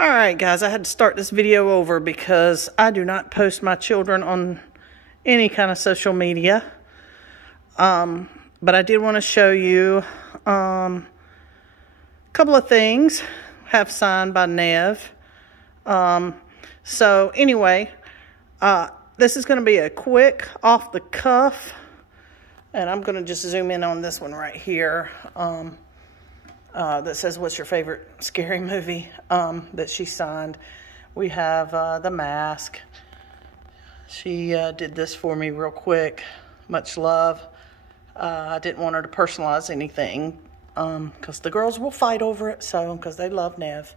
Alright guys, I had to start this video over because I do not post my children on any kind of social media. But I did want to show you a couple of things have signed by Nev. So anyway, this is going to be a quick off the cuff, and I'm going to just zoom in on this one right here. That says, what's your favorite scary movie that she signed. We have The Mask. She did this for me real quick. Much love. I didn't want her to personalize anything because the girls will fight over it, so because they love Nev.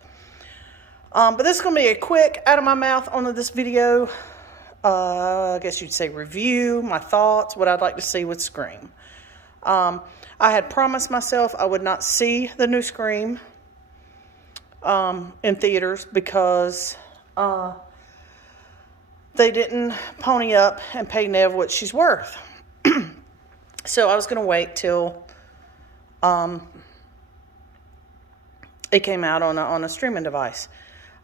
But this is going to be a quick out of my mouth on this video. I guess you'd say review, my thoughts, what I'd like to see with Scream. I had promised myself I would not see the new Scream in theaters because they didn't pony up and pay Nev what she's worth. So I was going to wait till it came out on a streaming device.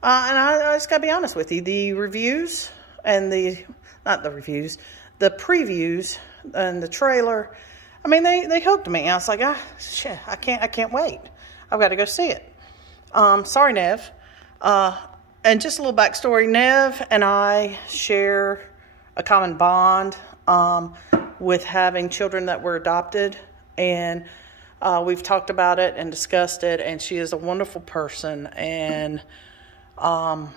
And I just got to be honest with you. The reviews and the previews and the trailer, I mean, they hooked me. I was like, shit, I can't wait. I've got to go see it. Sorry, Nev. And just a little backstory. Nev and I share a common bond with having children that were adopted. And we've talked about it and discussed it. And she is a wonderful person. And I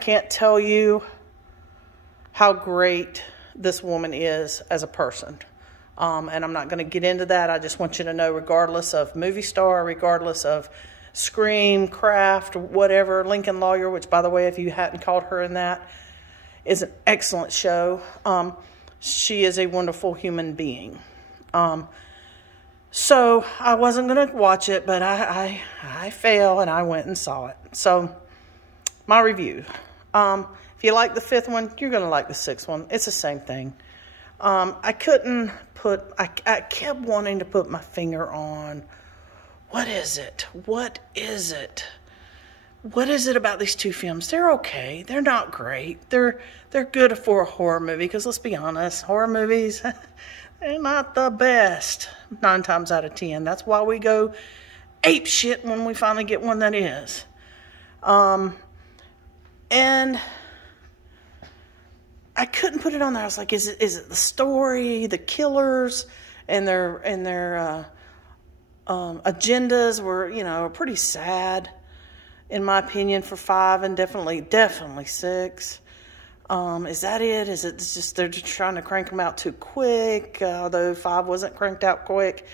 can't tell you how great this woman is as a person. And I'm not going to get into that. I just want you to know, regardless of movie star, regardless of Scream, Craft, whatever, Lincoln Lawyer, which, by the way, if you hadn't caught her in that, is an excellent show. She is a wonderful human being. So I wasn't going to watch it, but I fell and I went and saw it. So my review. If you like the fifth one, you're going to like the sixth one. It's the same thing. I kept wanting to put my finger on, what is it? What is it? What is it about these two films? They're okay. They're not great. They're good for a horror movie, because let's be honest, horror movies, they're not the best 9 times out of 10. That's why we go ape shit when we finally get one that is. And I couldn't put it on there. I was like, is it the story, the killers, and their agendas were, pretty sad, in my opinion, for 5 and definitely 6. Is that it? Is it just they're just trying to crank them out too quick, although 5 wasn't cranked out quick?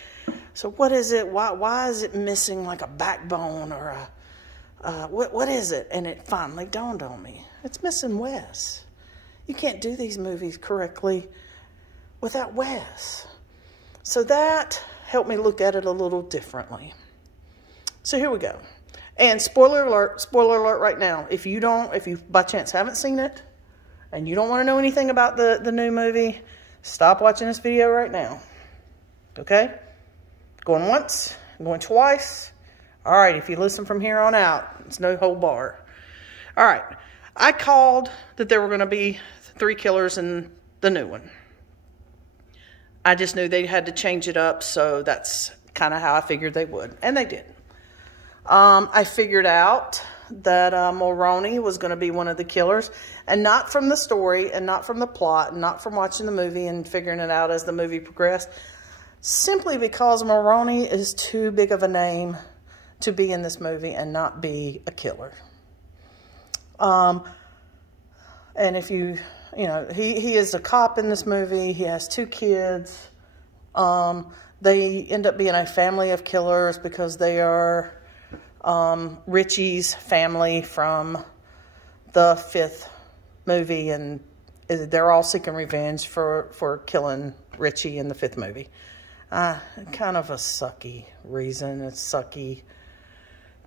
So what is it? Why is it missing like a backbone or what is it? And it finally dawned on me. It's missing Wes. You can't do these movies correctly without Wes. So that helped me look at it a little differently. So here we go. And spoiler alert right now. If you by chance haven't seen it and you don't want to know anything about the new movie, stop watching this video right now. Okay? Going once, going twice. All right, if you listen from here on out, it's no hold bar. All right. I called that there were going to be 3 killers in the new one. I just knew they had to change it up, so that's kind of how I figured they would. And they did. I figured out that Mulroney was going to be one of the killers, and not from the story, and not from the plot, and not from watching the movie and figuring it out as the movie progressed, simply because Mulroney is too big of a name to be in this movie and not be a killer. And if he is a cop in this movie. He has 2 kids. They end up being a family of killers because they are Richie's family from the 5th movie, and they're all seeking revenge for killing Richie in the 5th movie. Kind of a sucky reason. It's sucky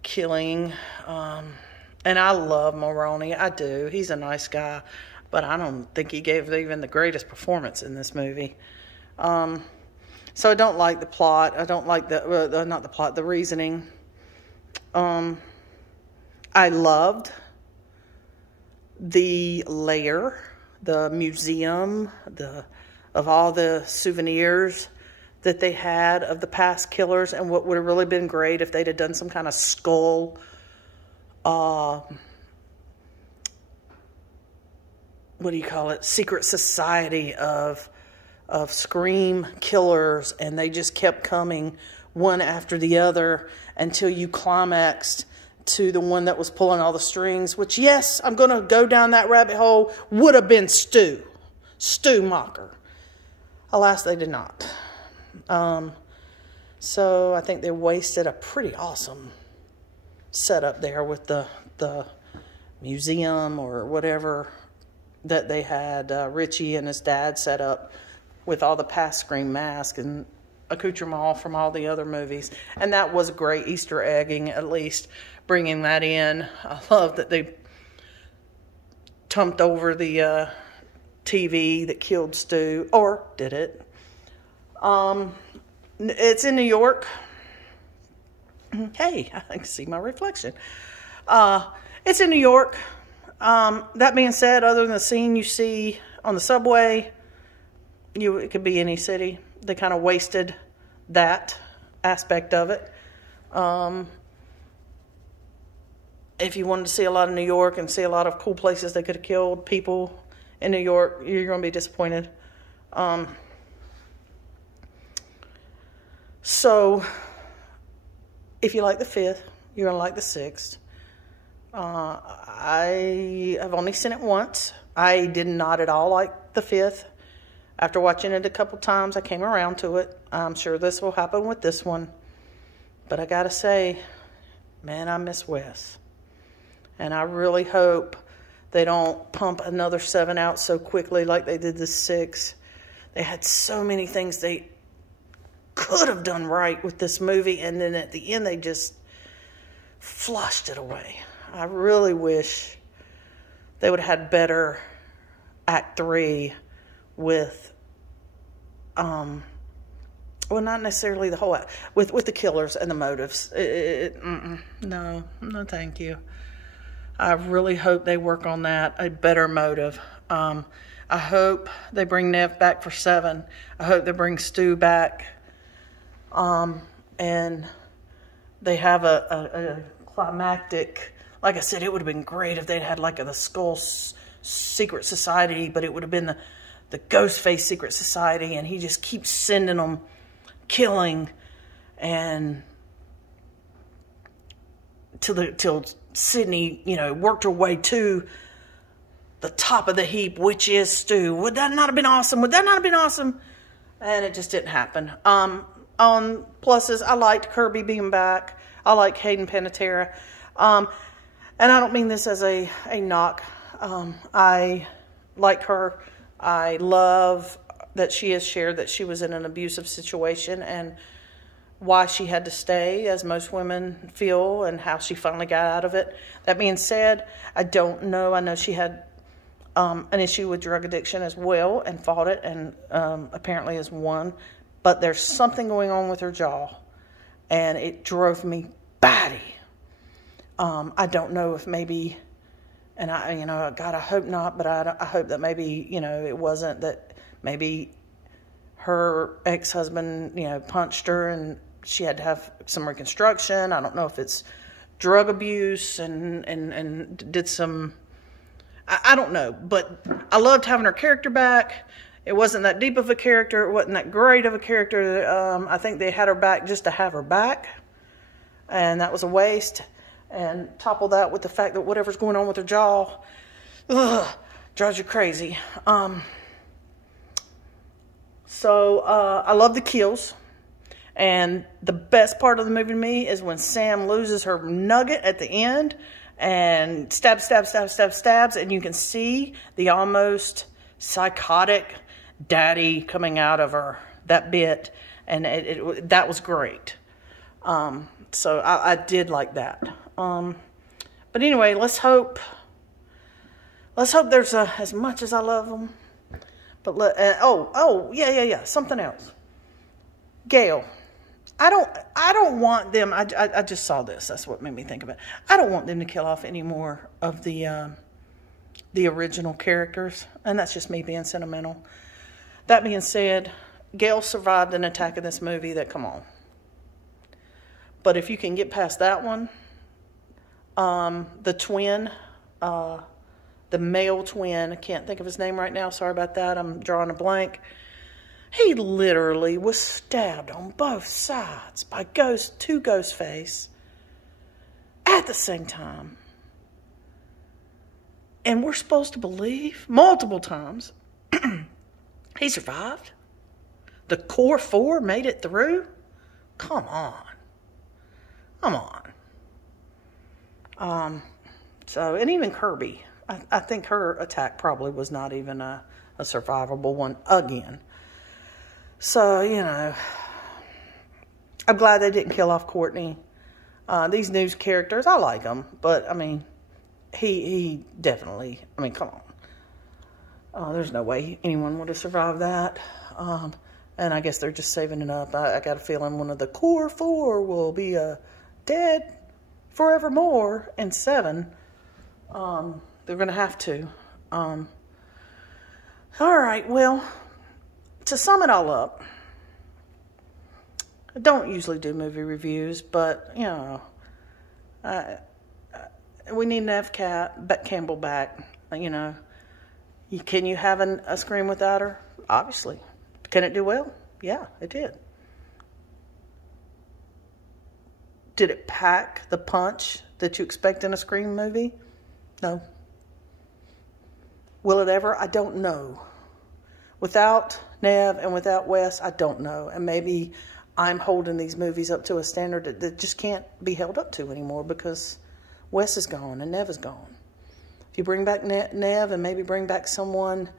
killing. And I love Mulroney. I do. He's a nice guy. But I don't think he gave even the greatest performance in this movie. So I don't like the plot. I don't like not the plot, the reasoning. I loved the lair, the museum, of all the souvenirs that they had of the past killers, and what would have really been great if they'd have done some kind of skull, what do you call it, secret society of Scream killers, and they just kept coming one after the other until you climaxed to the one that was pulling all the strings, which, yes, I'm going to go down that rabbit hole, would have been Stu Macher. Alas, they did not. So I think they wasted a pretty awesome setup there with the museum or whatever that they had Richie and his dad set up with all the past Scream masks and accoutrement from all the other movies. And that was great Easter egging, at least, bringing that in. I love that they tumped over the TV that killed Stu, or did it? It's in New York. Hey, I can see my reflection. It's in New York. That being said, other than the scene you see on the subway, it could be any city. They kind of wasted that aspect of it. If you wanted to see a lot of New York and see a lot of cool places they could have killed people in New York, you're going to be disappointed. So, if you like the 5th, you're going to like the 6th. I have only seen it once. I did not at all like the 5th. After watching it a couple times, I came around to it. I'm sure this will happen with this one. But I got to say, man, I miss Wes. And I really hope they don't pump another 7 out so quickly like they did the 6. They had so many things they could have done right with this movie, and then at the end they just flushed it away. I really wish they would have had better Act 3 with, well, not necessarily the whole act, with the killers and the motives. No, thank you. I really hope they work on that, a better motive. I hope they bring Nev back for 7. I hope they bring Stu back. And they have a climactic, like I said, it would have been great if they'd had like the Skull Secret Society, but it would have been the Ghostface Secret Society, and he just keeps sending them killing, and till Sydney, worked her way to the top of the heap, which is Stu. Would that not have been awesome? Would that not have been awesome? And it just didn't happen. On pluses, I liked Kirby being back. I like Hayden Panettiere. And I don't mean this as a knock. I like her. I love that she has shared that she was in an abusive situation and why she had to stay, as most women feel, and how she finally got out of it. That being said, I don't know. I know she had an issue with drug addiction as well and fought it, and apparently has won. But there's something going on with her jaw, and it drove me batty. I don't know if maybe, and God, I hope not, but I hope that maybe, it wasn't that maybe her ex-husband, punched her and she had to have some reconstruction. I don't know if it's drug abuse and did some, I don't know, but I loved having her character back. It wasn't that deep of a character. It wasn't that great of a character. I think they had her back just to have her back, and that was a waste. And topple that with the fact that whatever's going on with her jaw, drives you crazy. So I love the kills. And the best part of the movie to me is when Sam loses her nugget at the end and stabs, and you can see the almost psychotic daddy coming out of her, that bit, and that was great. So I did like that. But anyway, let's hope there's as much as I love them. But yeah, something else. Gale, I don't want them. I just saw this. That's what made me think of it. I don't want them to kill off any more of the original characters, and that's just me being sentimental. That being said, Gale survived an attack in this movie. That, come on. But if you can get past that one, the twin, the male twin, I can't think of his name right now. Sorry about that. I'm drawing a blank. He literally was stabbed on both sides by Ghostface at the same time. And we're supposed to believe multiple times he survived. The core four made it through. Come on. Come on. So, and even Kirby, I think her attack probably was not even a survivable one again. So, you know, I'm glad they didn't kill off Courtney. These news characters, I like them, but I mean, he definitely, I mean, come on. There's no way anyone would have survived that. And I guess they're just saving it up. I got a feeling one of the core four will be dead forevermore in 7. They're going to have to. All right, well, to sum it all up, I don't usually do movie reviews, but, you know, we need Neve Campbell back, you know. Can you have a Scream without her? Obviously. Can it do well? Yeah, it did. Did it pack the punch that you expect in a Scream movie? No. Will it ever? I don't know. Without Neve and without Wes, I don't know. And maybe I'm holding these movies up to a standard that just can't be held up to anymore because Wes is gone and Neve is gone. If you bring back Neve and maybe bring back someone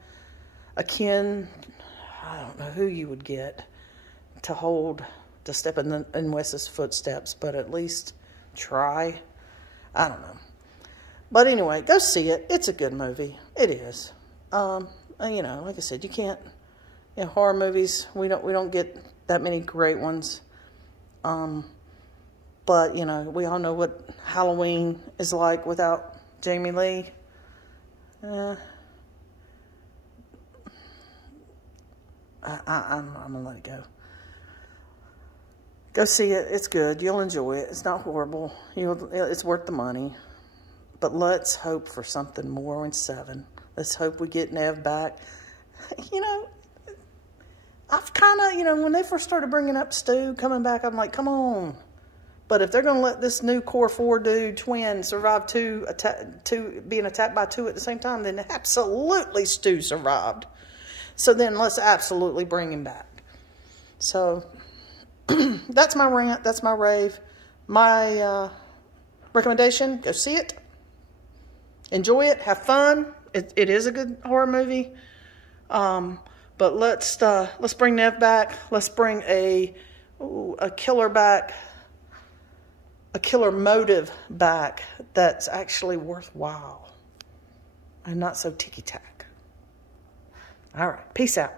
akin, I don't know who you would get to step in Wes's footsteps, but at least try. I don't know. But anyway, go see it. It's a good movie. It is. You know, like I said, you can't, you know, horror movies, we don't get that many great ones. But, you know, we all know what Halloween is like without Jamie Lee. I'm going to let it go. Go see it. It's good. You'll enjoy it. It's not horrible. It's worth the money. But let's hope for something more in 7. Let's hope we get Neve back. You know, I've kind of, you know, when they first started bringing up Stu coming back, I'm like, come on. But if they're going to let this new core 4 dude twin survive two being attacked by 2 at the same time, then absolutely Stu survived. So then let's absolutely bring him back. So that's my rant. That's my rave. My recommendation, go see it. Enjoy it. Have fun. It is a good horror movie. But let's bring Neve back. Let's bring a killer back. A killer motive back that's actually worthwhile. And not so ticky-tack. All right. Peace out.